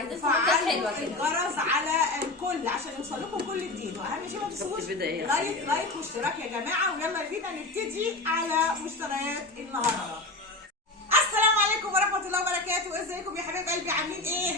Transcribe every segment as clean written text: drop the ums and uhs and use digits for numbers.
عايزين كومنتات حلوه كده. الجرس على الكل عشان يوصل لكم كل جديد، واهم شيء ما تنسوش لايك واشتراك يا جماعه. ويلا بينا نبتدي على مشتريات النهارده. السلام عليكم ورحمه الله وبركاته، ازيكم يا حبايب قلبي، عاملين ايه؟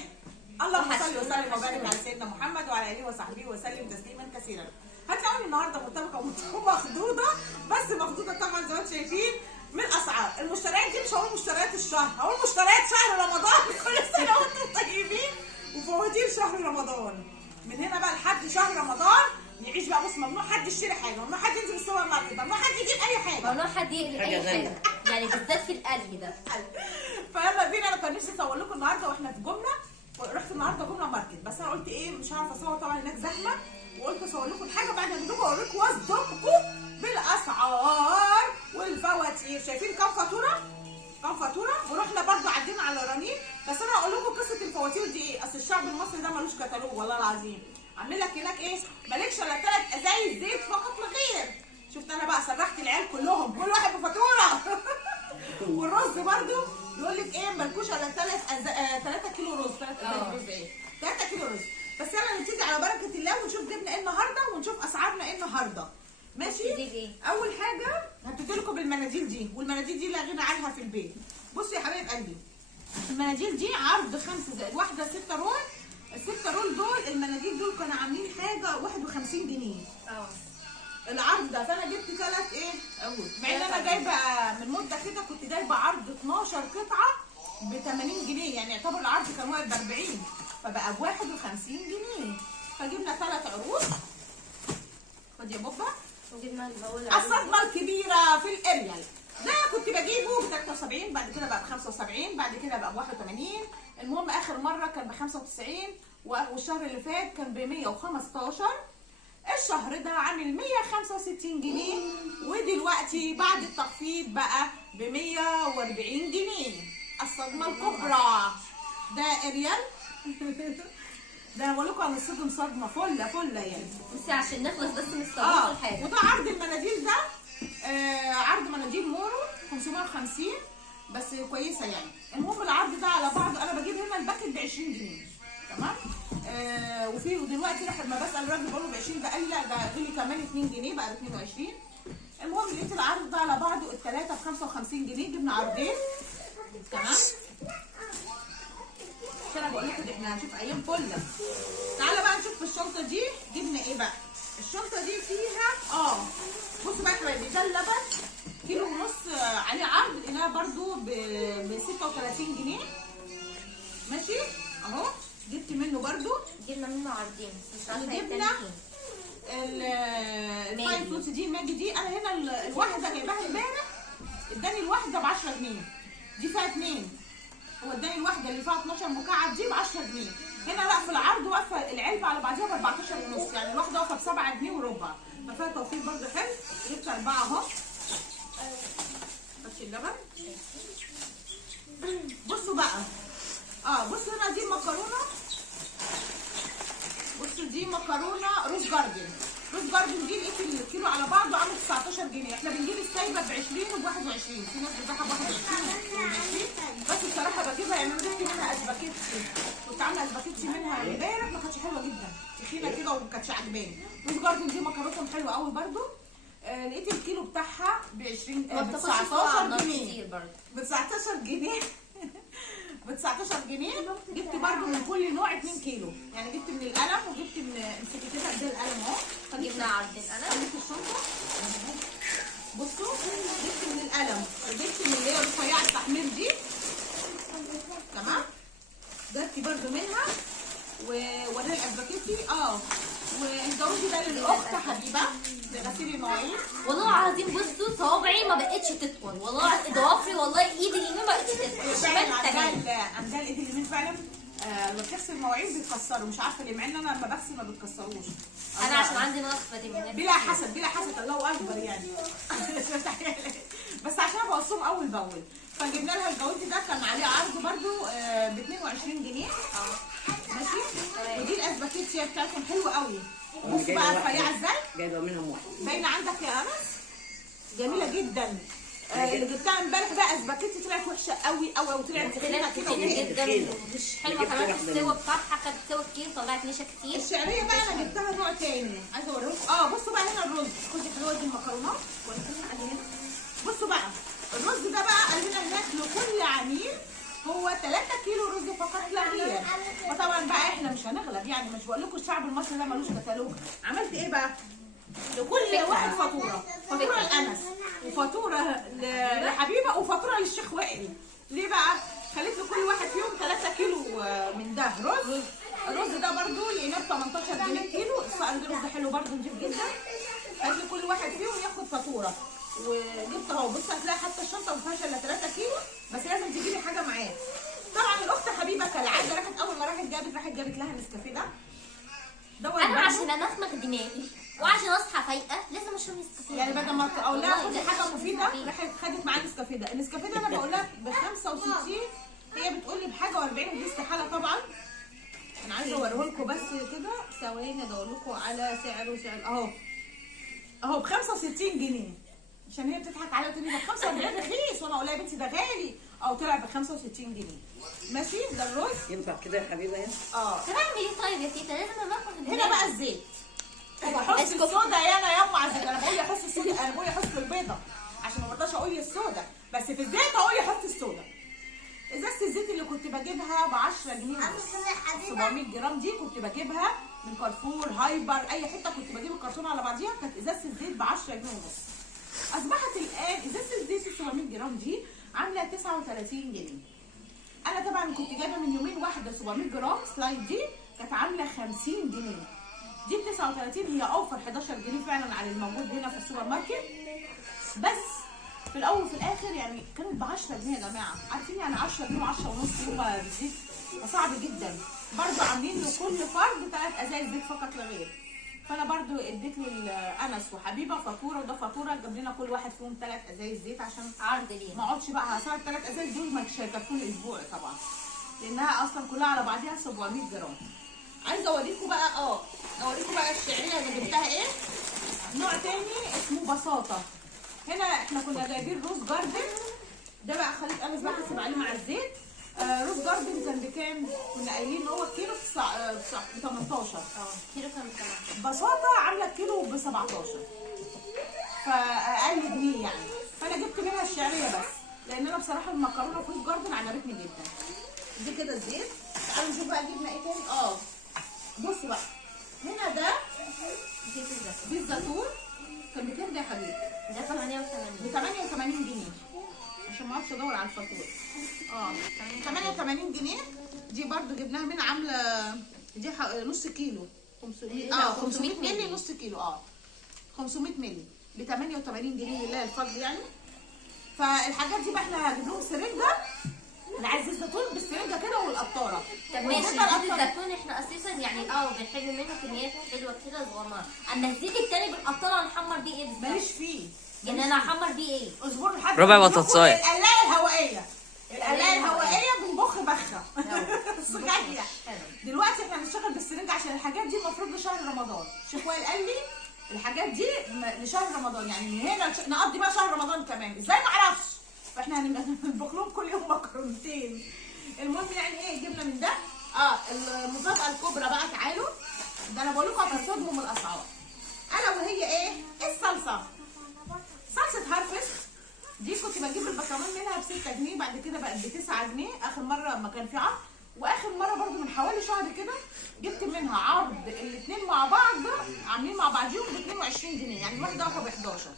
اللهم صل وسلم وبارك على سيدنا محمد وعلى اله وصحبه وسلم تسليما كثيرا. هتلاقوني النهارده متفقه مخضوضه، بس مخضوضه طبعا زي ما انتم شايفين من اسعار المشتريات دي. مش هقول مشتريات الشهر، هقول مشتريات شهر رمضان. كل سنه وانتم طيبين وفواتير شهر رمضان. من هنا بقى لحد شهر رمضان نعيش بقى. بص، ممنوع حد يشتري حاجه، ممنوع حد ينزل السوبر ماركت، ممنوع حد يجيب اي حاجه، ممنوع حد يقلب اي حاجه، يعني بالذات في القلي ده. فيلا بينا. انا كان نفسي اصور لكم النهارده واحنا في جمله، رحت النهارده جمله ماركت، بس انا قلت ايه مش هعرف اصور طبعا هناك زحمه، وقلت اصور لكم الحاجه بعد ما اجيب اوريكم واصدمكم بالاسعار والفواتير. شايفين كام فاتوره؟ كام فاتوره؟ ورحنا برضو عدينا على رنين. بس انا هقول لكم قصه الفواتير دي ايه. اصل الشعب المصري ده ملوش كتالوج والله العظيم. عامل لك هناك ايه؟ مالكش الا 3 ازايز زيت فقط لا غير. شفت انا بقى سرحت العيال كلهم، كل واحد بفاتوره. والرز برضو يقول لك ايه مالكوش الا 3 كيلو رز. 3 رز ايه؟ 3 كيلو رز. بس يلا نبتدي على بركه الله ونشوف جبنا ايه النهارده ونشوف اسعارنا ايه النهارده. ماشي؟ اول حاجه هبتدي لكم بالمناديل دي، والمناديل دي لا غنى عنها في البيت. بصوا يا حبايب قلبي، المناديل دي عرض 5 زائد واحده 6 رول. ال6 رول دول المناديل دول كانوا عاملين حاجه 51 جنيه. العرض ده. فانا جبت 3 ايه اول، مع ان انا جايبه من مده كده كنت جايبه عرض 12 قطعه ب 80 جنيه، يعني يعتبر العرض كان واقف ب 40 فبقى ب 51 جنيه. فجبنا 3 عروض. خد يا بابا. وجبنا الصدمه الكبيره في الاريال ده كنت بجيبه ب 73، بعد كده بقى ب 75، بعد كده بقى ب 81. المهم اخر مره كان ب 95، والشهر اللي فات كان ب 115. الشهر ده عامل 165 جنيه، ودلوقتي بعد التخفيض بقى ب 140 جنيه. الصدمه الكبرى ده اريال. ده انا بقول لكم هنصدم صدمه فله يعني. بس عشان نخلص بس من الصدمه الحاجه. وده عرض المناديل ده. عرض مناديل مورو 550 بس كويسه يعني. المهم العرض ده على بعضه انا بجيب هنا الباكت ب 20 جنيه تمام. وفي ودلوقتي لما بسال الراجل بقول له ب 20، ده قال لي لا ده غلي كمان 2 جنيه بقى ب 22. المهم لقيت العرض ده على بعضه الثلاثه ب 55 جنيه. جبنا عرضين تمام. عشان انا بقول لكم احنا هنشوف ايام فله. تعالى بقى نشوف في الشنطه دي جبنا ايه بقى. الشنطه دي فيها بصوا بقى يا حبايبي، ده اللبن كيلو ونص عليه عرض، لقيناه برده ب 36 جنيه. ماشي اهو. جبت منه برده، جبنا منه عرضين مش عارفه جبنا الفاين فلوس دي ماجي دي. انا هنا الواحده جايباها امبارح، اداني الواحده ب 10 جنيه. دي فيها 2، هو اداني الواحده اللي فيها 12 مكعب دي ب 10 جنيه. هنا لا في العرض واقفه العلبه على بعضها ب 14 ونص، يعني الواحده واقفه ب 7 جنيه وربع، ففيها توفير برده حلو. جبت 4 اهو. خدت اللبن. بصوا بقى بصوا هنا دي مكرونه. بصوا دي مكرونه روز جاردن. روز جاردن دي لقيت الكيلو على بعضه عامل 19 جنيه. احنا بنجيب السايبه ب 20 وب 21، في ناس بتاعها ب 21 بس بصراحه بجيبها. يعني انا جبت منها اسباجيتي، كنت عامله اسباجيتي منها امبارح ما كانتش حلوه جدا، تخينه كده وما كانتش عجباني. روز جاردن دي مكرونتهم حلوه قوي برده. لقيت الكيلو بتاعها ب 20 ب 19 جنيه. ب 19 جنيه ب 19 جنيه. جبت برده من كل نوع 2 كيلو، يعني جبت من القلم وجبت من امسكي كده ده القلم اهو. فجبنا عرضين قلم في الشنطه. بصوا جبت من القلم وجبت من اللي هي رفيعه التحمير دي تمام. جبت برده منها ووريها الاسباجيتي. والجوزي ده للاخت حبيبه لغسيل المواعين. والله العظيم بصوا صوابعي ما بقتش تطول، والله ضوافري والله ايدي اليمين ما بقتش تطول. عندها الايد اليمين فعلا. لما بتغسل المواعين بيتكسروا، مش عارفه ليه، مع ان انا لما بغسل ما بتكسروش. انا عشان عندي نقص فيتامينات. بلا حسد بلا حسد، الله اكبر يعني. بس عشان بقصهم اول باول. فجبنا لها الجوزي ده كان عليه عرض برده ب 22 جنيه. ماشي. ودي الاسباجيتي بتاعتهم حلوه قوي. بص بقى رفيعه ازاي. جايبه منهم واحده باينه عندك يا انس. جميله جدا. اللي جبتها امبارح بقى اسباجيتي طلعت وحشه قوي قوي وطلعت تخينه كده جدا مش حلوه كمان. السوا بتاعها كانت سوا كتير طلعت نشا كتير. الشعريه بقى انا جبتها نوع تاني عايزه اوريكم. بصوا بقى هنا الرز. خدي حلوه دي المكرونات بصوا بقى الرز ده بقى قال هناك لكل عميل هو 3 كيلو رز فقط لا غير. وطبعا بقى احنا مش هنغلب يعني، مش بقول لكم الشعب المصري ده ملوش كتالوج. عملت ايه بقى؟ لكل واحد فاتوره لانس وفاتوره لحبيبه وفاتوره للشيخ وائل. ليه بقى؟ خليت لكل واحد فيهم 3 كيلو من ده رز. الرز ده برده لقيناه ب 18 جنيه كيلو. الرز ده حلو برده نضيف جدا. خليت لكل واحد فيهم ياخد فاتوره. وجبت اهو بص هتلاقي حتى الشنطه ما فيهاش الا 3 كيلو، بس لازم تجيبي حاجه معاه. طبعا الاخت حبيبه كالعاده راحت اول ما راحت جابت لها النسكافيه ده. انا عشان انخمخ دماغي وعشان اصحى فايقه لازم اشرب نسكافيه. يعني بدل ما اقول لها خدي حاجه مفيده راحت خدت معاها النسكافيه ده. النسكافيه ده انا بقول لها ب 65، هي بتقول لي بحاجه و40 ودي استحاله طبعا. انا عايزه اوريه لكم بس كده ثواني ادور لكم على سعر اهو ب 65 جنيه. عشان هي بتضحك عليا وتقول لي ده 45 رخيص، وانا اقول لها يا بنتي ده غالي. طلع ب 65 جنيه. ماشي ده الرز. ينفع كده يا حبيبه هنا؟ طب اعمل ايه طيب يا تيتا؟ لازم انخمخ هنا بقى الزيت. حص الصودا يا ام عزيزه. انا بقول يا حص الصودا، انا بقول يا حص البيضه عشان ما برضاش اقول الصودا، بس في الزيت اقول يا حص الصودا. ازازه الزيت اللي كنت بجيبها ب 10 جنيه ونص 700 جرام دي كنت بجيبها من كارفور هايبر اي حته، كنت بجيب الكرتونه على بعضيها. كانت ازازه الزيت ب 10 جنيه ونص. اصبحت الان ازازه الزيت ال 700 جرام دي عامله 39 جنيه. انا طبعا كنت جايبه من يومين واحده 700 جرام سلايد دي كانت عامله 50 جنيه. دي 39 هي اوفر 11 جنيه فعلا على الموجود هنا في السوبر ماركت. بس في الاول وفي الاخر يعني كانت ب 10 جنيه يا جماعه. عارفين يعني 10 جنيه و10 ونص يبقى بالزيت صعب جدا. برضو عاملين لكل فرد 3 ازايز زيت فقط لا غير. فانا برضو اديت لانس وحبيبه فاتوره وده فاتوره، جاب لنا كل واحد فيهم 3 ازايز زيت عشان عرض ليه ما اقعدش بقى هصير 3 ازايز دول مش هيكفوني اسبوع طبعا، لانها اصلا كلها على بعضيها 700 جرام. عايزه اوريكم بقى الشعريه اللي جبتها ايه. نوع تاني اسمه بساطه. هنا احنا كنا جايبين روز جاردن ده بقى خليت انس بقى احسب عليه مع الزيت. روز جاردن كان بكام؟ كنا قايلين ان هو الكيلو ب 18. كيلو كام؟ بساطه عامله الكيلو ب 17 فاقل جنيه يعني. فانا جبت منها الشعريه بس لان انا بصراحه المكرونه في روز جاردن عجبتني جدا. دي كده الزيت. تعالوا نشوف بقى جبنا ايه تاني. بصوا بقى هنا ده زيت زيتون كان بكام ده يا حبيبي؟ ده 88 ب 88 جنيه عشان ما اقعدش ادور على الفاتوره. 88 جنيه. دي برضو جبناها من عامله دي نص كيلو 500 مللي نص كيلو 500 مللي ب 88 جنيه لله الفضل يعني. فالحاجات دي بقى احنا هنجيب لهم سرنجه. انا عايز زيت زيتون بالسرنجه كده والقطاره. طب ماشي زيت الزيتون احنا اساسا يعني بنحب منه كميات حلوه كده صغننه. اما الزيت التاني بالقطاره هنحمر بيه ايه بالظبط؟ ماليش فيه. يعني انا هحمر بيه ايه؟ اصبروا لحد ربع بطاطسايه. القلايه الهوائيه بنبخ بخه صغيره. دلوقتي احنا بنشتغل بالسرنجه عشان الحاجات دي المفروض لشهر رمضان. شيخ وائل قال لي الحاجات دي لشهر رمضان يعني من هنا نقضي بقى شهر رمضان كمان ازاي ما اعرفش. فاحنا هنطبخ لهم كل يوم مكرونتين. المهم يعني ايه جبنا من ده. المفاجاه الكبرى بقى تعالوا. ده انا بقول لكم هتصدموا من الاسعار. انا وهي ايه الصلصه. صلصه هارفست دي كنت بجيب البكرمان منها ب 6 جنيه بعد كده بقت ب 9 جنيه اخر مره ما كان في عرض. واخر مره برضو من حوالي شهر كده جبت منها عرض الاثنين مع بعض عاملين مع بعضيهم ب 22 جنيه يعني الواحده واحده ب 11.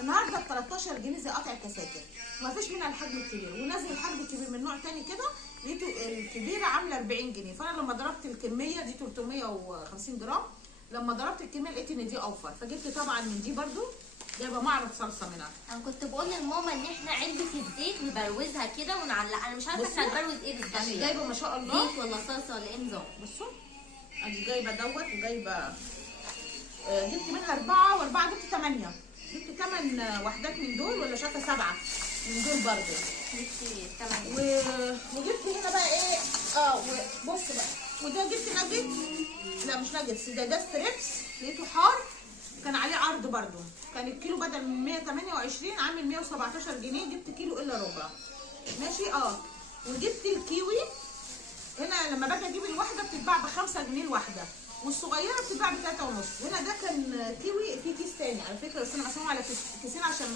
النهارده ب 13 جنيه زي قطع الكساكر. ما فيش منها الحجم الكبير ونازل الحجم الكبير من نوع تاني كده لقيته الكبيره عامله 40 جنيه. فانا لما ضربت الكميه دي 350 جرام لما ضربت الكميه لقيت ان دي اوفر فجبت طبعا من دي برضو جايبه معرض صلصه منها. انا كنت بقول لماما ان احنا علبه الزيت نبروزها كده ونعلقها. انا مش عارفه احنا هنبروز ايه بالظبط. يعني جايبه ما شاء الله زيت ولا صلصه ولا ايه نظام؟ بصوا ادي جايبه دوت وجايبه جبت منها 4 و4 جبت 8. جبت 8 وحدات من دول ولا شايفه 7 من دول برضه. وجبت هنا بقى ايه بص بقى وده جبت ناجت. لا مش ناجتس ده ستريبس لقيته حار كان عليه عرض برضو، كان الكيلو بدل من 128 عامل 117 جنيه، جبت كيلو الا ربع. ماشي. وجبت الكيوي. هنا لما باجي اجيب الواحده بتتباع ب 5 جنيه الواحده، والصغيره بتتباع ب 3.5. هنا ده كان كيوي في كيس تاني على فكره، بس انا مقسمهم على كيسين عشان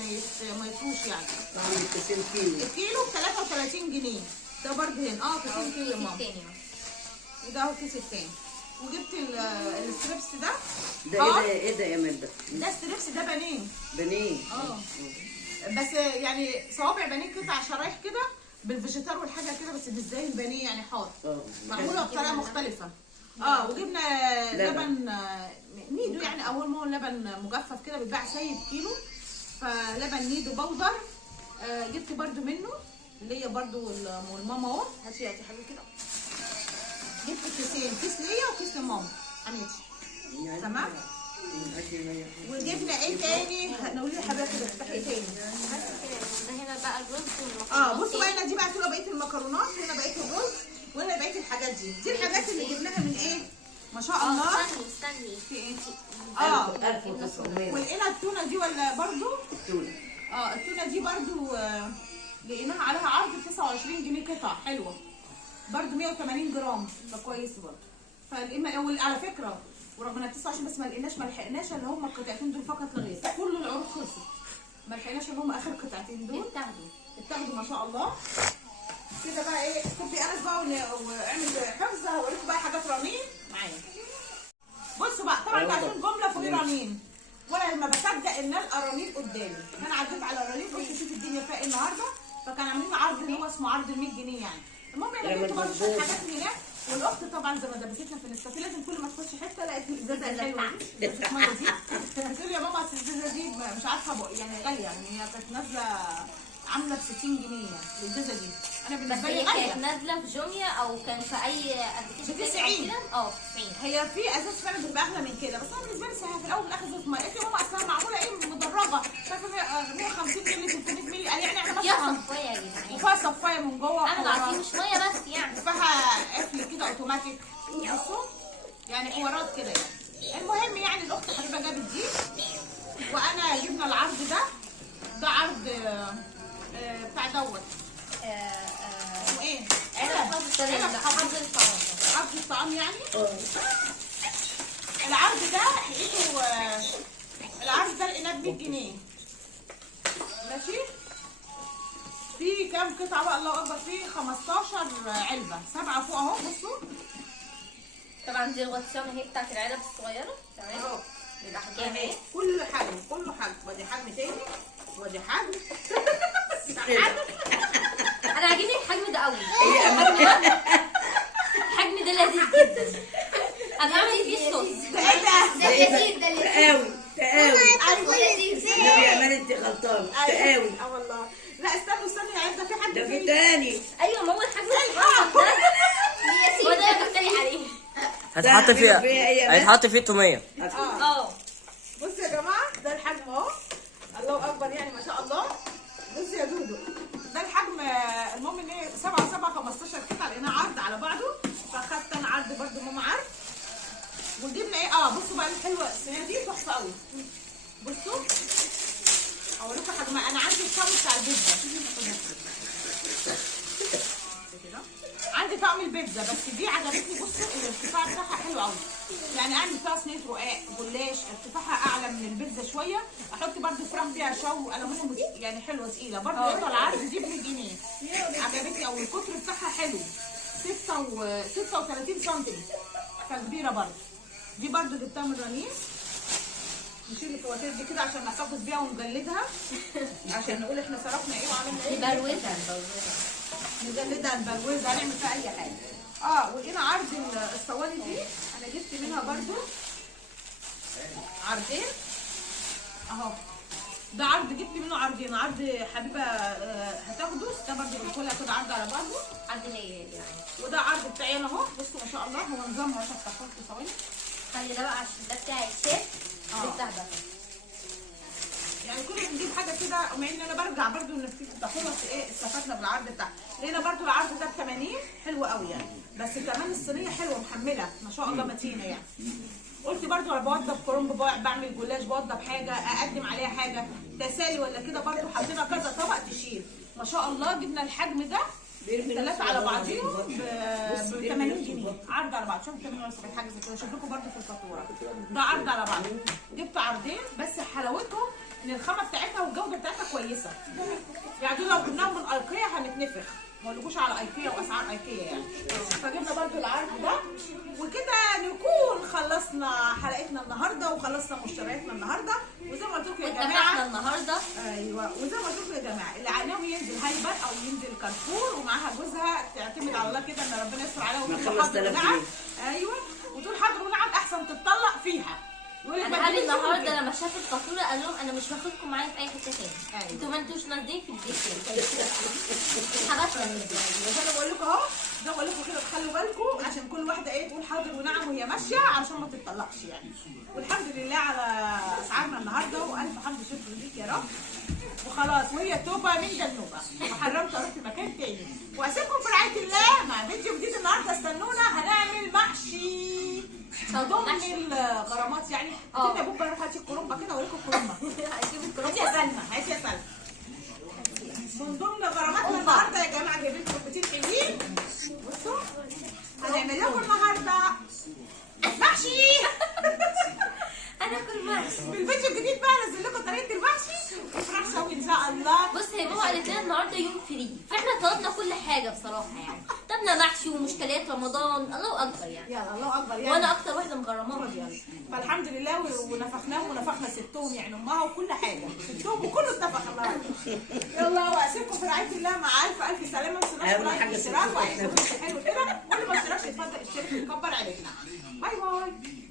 ما يطروش يعني. عامل كيسين كيلو. الكيلو ب 33 جنيه. ده برضه هنا كيسين كيلو يا ماما. وده هو الكيس التاني. وجبت الستريبس ده. ده ايه ده يا مادة؟ ده الستريبس ده بانيه. بانيه. بس يعني صوابع بانيه قطع شرايح كده بالفيجيتار والحاجه كده، بس مش زي البانيه يعني حار. معموله بطريقه مختلفه. وجبنا لبن نيدو يعني، اول ما هو لبن مجفف كده بيتباع سايب كيلو، فلبن نيدو بودر. جبت برده منه اللي هي برده والماما اهو. هاتي يا حبيبي كده. جبت كيسين، كيس ليا وكيس لماما حماتي. تمام. وجبنا ايه تاني؟ نقول يا حبايبي كده افتحي ايه تاني؟ هنا بقى الرز والمكرونات. بصوا بقى، هنا دي بعتوا لها بقيه المكرونات، وهنا بقيه الرز، وهنا بقيه الحاجات دي الحاجات اللي جبناها من ايه؟ ما شاء الله. استني في ايه؟ 1900. ولقينا التونه دي ولا برضو؟ التونه. التونه دي برضو لقيناها عليها عرض 29 جنيه قطعه حلوه. برضو 180 جرام، ده كويس برضو. على فكره ورغم انها 29 بس ما لحقناش اللي هم القطعتين دول فقط لا غير، كل العروض خلصت. ما لحقناش اللي هم اخر قطعتين دول. اتاخدوا ما شاء الله. كده بقى ايه، كوبي انس بقى واعمل حفظ. هوريكم بقى حاجات رنين معايا. بصوا بقى، طبعا انتوا عارفين جمله فوق رنين، وانا لما بصدق ان القرانين قدامي، انا عديت على القرانين قلت شوف الدنيا فيها ايه النهارده، فكان عاملين عرض اللي هو اسمه عرض ال 100 جنيه يعني. المهم انا جبت برضه شويه حاجات من هناك، والاخت طبعا زي ما دبستنا في النسكافيه لازم كل ما تخش حته لقيت الازازه الحلوه دي هتقول يا ماما الازازه دي مش عارفه يعني غاليه يعني، هي كانت نازله عامله ب 60 جنيه يعني الازازه دي. انا بالنسبه لي غاليه. كانت نازله في جوميا او كان في اي ابلكيشن ب 90. في 90. هي في ازاز فعلا بتبقى اغلى من كده، بس انا بالنسبه لي في الاول والاخر ازازه ميه. قالت لي ماما اصلا معموله ايه مدرجه، شايفه 150 مللي 300 مللي، قال يعني احنا فيها صفايه يا جدعان، وفيها صفايه من جوه. انا بعطيه مش ميه بس يعني، وفيها قفل كده اوتوماتيك. بصوا يعني حوارات كده يعني. المهم يعني الاخت حبيبه جابت دي، وانا جبنا العرض ده عرض بتاع دوت اسمه ايه؟ عرض الطعام يعني. العرض ده لقيته العرض ده لقيناه ب 100 جنيه. ماشي. في كام قطعه بقى الله اكبر، في 15 علبه، 7 فوق اهو. بصوا طبعا دي الغطيان اهي بتاعت العلب الصغيره. تمام اهو. يبقى حجم ايه؟ كل حجم كله حجم، ودي حجم تاني ودي حجم. انا عاجبني الحجم ده قوي. الحجم ده لذيذ جدا. انا عامل فيه الصوص. ده ايه ده؟ لذيذ تقاوي لذيذ. ده يا مان انت غلطانه. تقاوي. والله. لا استنوا يا عيال، ده في حد ده في تاني. ايوه ماما الحجم ده هو ده اللي بتكلم عليه. هتحط فيها هيتحط فيه توميه. بصوا يا جماعه، ده الحجم اهو. الله اكبر يعني ما شاء الله. بصوا يا دودو، ده الحجم. المهم ان ايه 7 7 15 قطعه لقيناه عرض على بعضه، فاخدت انا عرض برده ماما عرض. وجبنا ايه بصوا بقى الحلوه الصينيه دي تحفه قوي. بصوا اوريكم حجمها. انا عندي الطعم بتاع البيتزا، عندي طعم البيتزا، بس دي عجبتني. بصوا الارتفاع بتاعها حلو قوي يعني. عندي فيها صينيه رقاق جلاش، ارتفاعها اعلى من البيتزا شويه. احط برده فراخ فيها شو الومنيوم يعني حلوه تقيله برده. لقيتها العرض دي ب 100 جنيه، عجبتني قوي. القطر بتاعها حلو 36 سم، فكبيره برده. دي برده جبتها من رنين. نشيل الفواتير دي كده عشان نحتفظ بيها ونجلدها، عشان نقول احنا صرفنا ايه وعملنا ايه. نجلدها نبروزها هنعمل فيها اي حاجه. ولقينا عرض الصواني دي، انا جبت منها برده عرضين اهو. ده عرض جبت منه عرضين، عرض حبيبه هتاخده، ده برده باكلها كده عرض على بعضه، عرض ليا يعني. وده عرض بتاعي انا اهو. بصوا ما شاء الله هو نظامها. عشان تحطوا ثواني خلي ده بقى عشان ده بتاع الشيف بالذهب. يعني كل ما نجيب حاجه كده، ومع ان انا برجع برده ان بخلص ايه استفدنا بالعرض بتاعها. لقينا برده العرض ده ب 80 حلو قوي يعني، بس كمان الصينيه حلوه محمله ما شاء الله متينه يعني. قلت برضو انا بوضب كرنب، بعمل جلاش، بوضب حاجه اقدم عليها حاجه تسالي ولا كده، برضو حطينا كذا طبق تشيل. ما شاء الله جبنا الحجم ده ثلاثه على بعضيهم ب 80 جنيه عرض على بعض. شوفوا 80 ولا 70 حاجه زي كده، اشوف لكم برضو في الفاتوره. ده عرض على بعض. جبت عرضين بس حلاوتهم ان الخامه بتاعتها والجوده بتاعتها كويسه. يعني دول لو جبناهم من ايكيا هنتنفخ، ما اقولكوش على ايكيا واسعار ايكيا يعني. فجبنا برضو العرض ده، وكده نكون خلصنا حلقتنا النهارده وخلصنا مشترياتنا النهارده. وزي ما قلت لكم يا جماعه النهارده ايوه، وزي ما قلت لكم يا جماعه اللي ناوي ينزل هايبر او ينزل كارفور ومعاها جوزها تعتمد على الله كده ان ربنا يستر عليها وتقول حاضر ونعم. ايوه، وتقول حاضر ونعم احسن تتطلق فيها. يقول لك انا قال النهارده لما شاف الفاتوره قال لهم انا مش واخدكم معايا في اي حته تاني، انتوا ما انتوش نازلين في البيت تاني. حاجاتنا من دي. انا بقول لكم اهو، زي ما بقول لكم كده تخلوا بالكم عشان كل واحده ايه تقول حاضر ونعم وهي ماشيه عشان ما تتطلقش يعني. والحمد لله على اسعارنا النهارده، والف حمد وشكر ليك يا رب. وخلاص، وهي توبه من ذنوبه وحرمت اروح في مكان تاني. واسيبكم في رعايه الله مع فيديو جديد النهارده. استنونا، هنعمل محشي ضمن الغرامات يعني. كده بكره اروح هاتي الكرنبه كده واوريكم الكرنبه. هاتي يا سلمى، هاتي يا سلمى. من ضمن غراماتنا النهارده يا جماعه جايبين كرنبتين حلوين. بصوا هنعمل لكم النهارده محشي. هناكل محشي. في الفيديو الجديد بقى انزل لكم طريقه المحشي وفراخ شوي ان شاء الله. بص هي ماما قالت لنا النهارده يوم فري، فاحنا طلبنا كل حاجه بصراحه يعني. طلبنا محشي ومشكلات رمضان، الله اكبر يعني. يلا الله اكبر يعني. وانا اكتر واحده مغرماها. يلا فالحمد لله ونفخناهم ونفخنا ستهم يعني امها وكل حاجه ستهم وكله اتفق النهارده. يلا واسيبكم في رعايه الله مع الف سلامه. ما تنسوش لايك واشتراك وعايزكم حلو كده. واللي ما اشتركش يتفضل اشترك ويكبر عيلتنا. باي باي.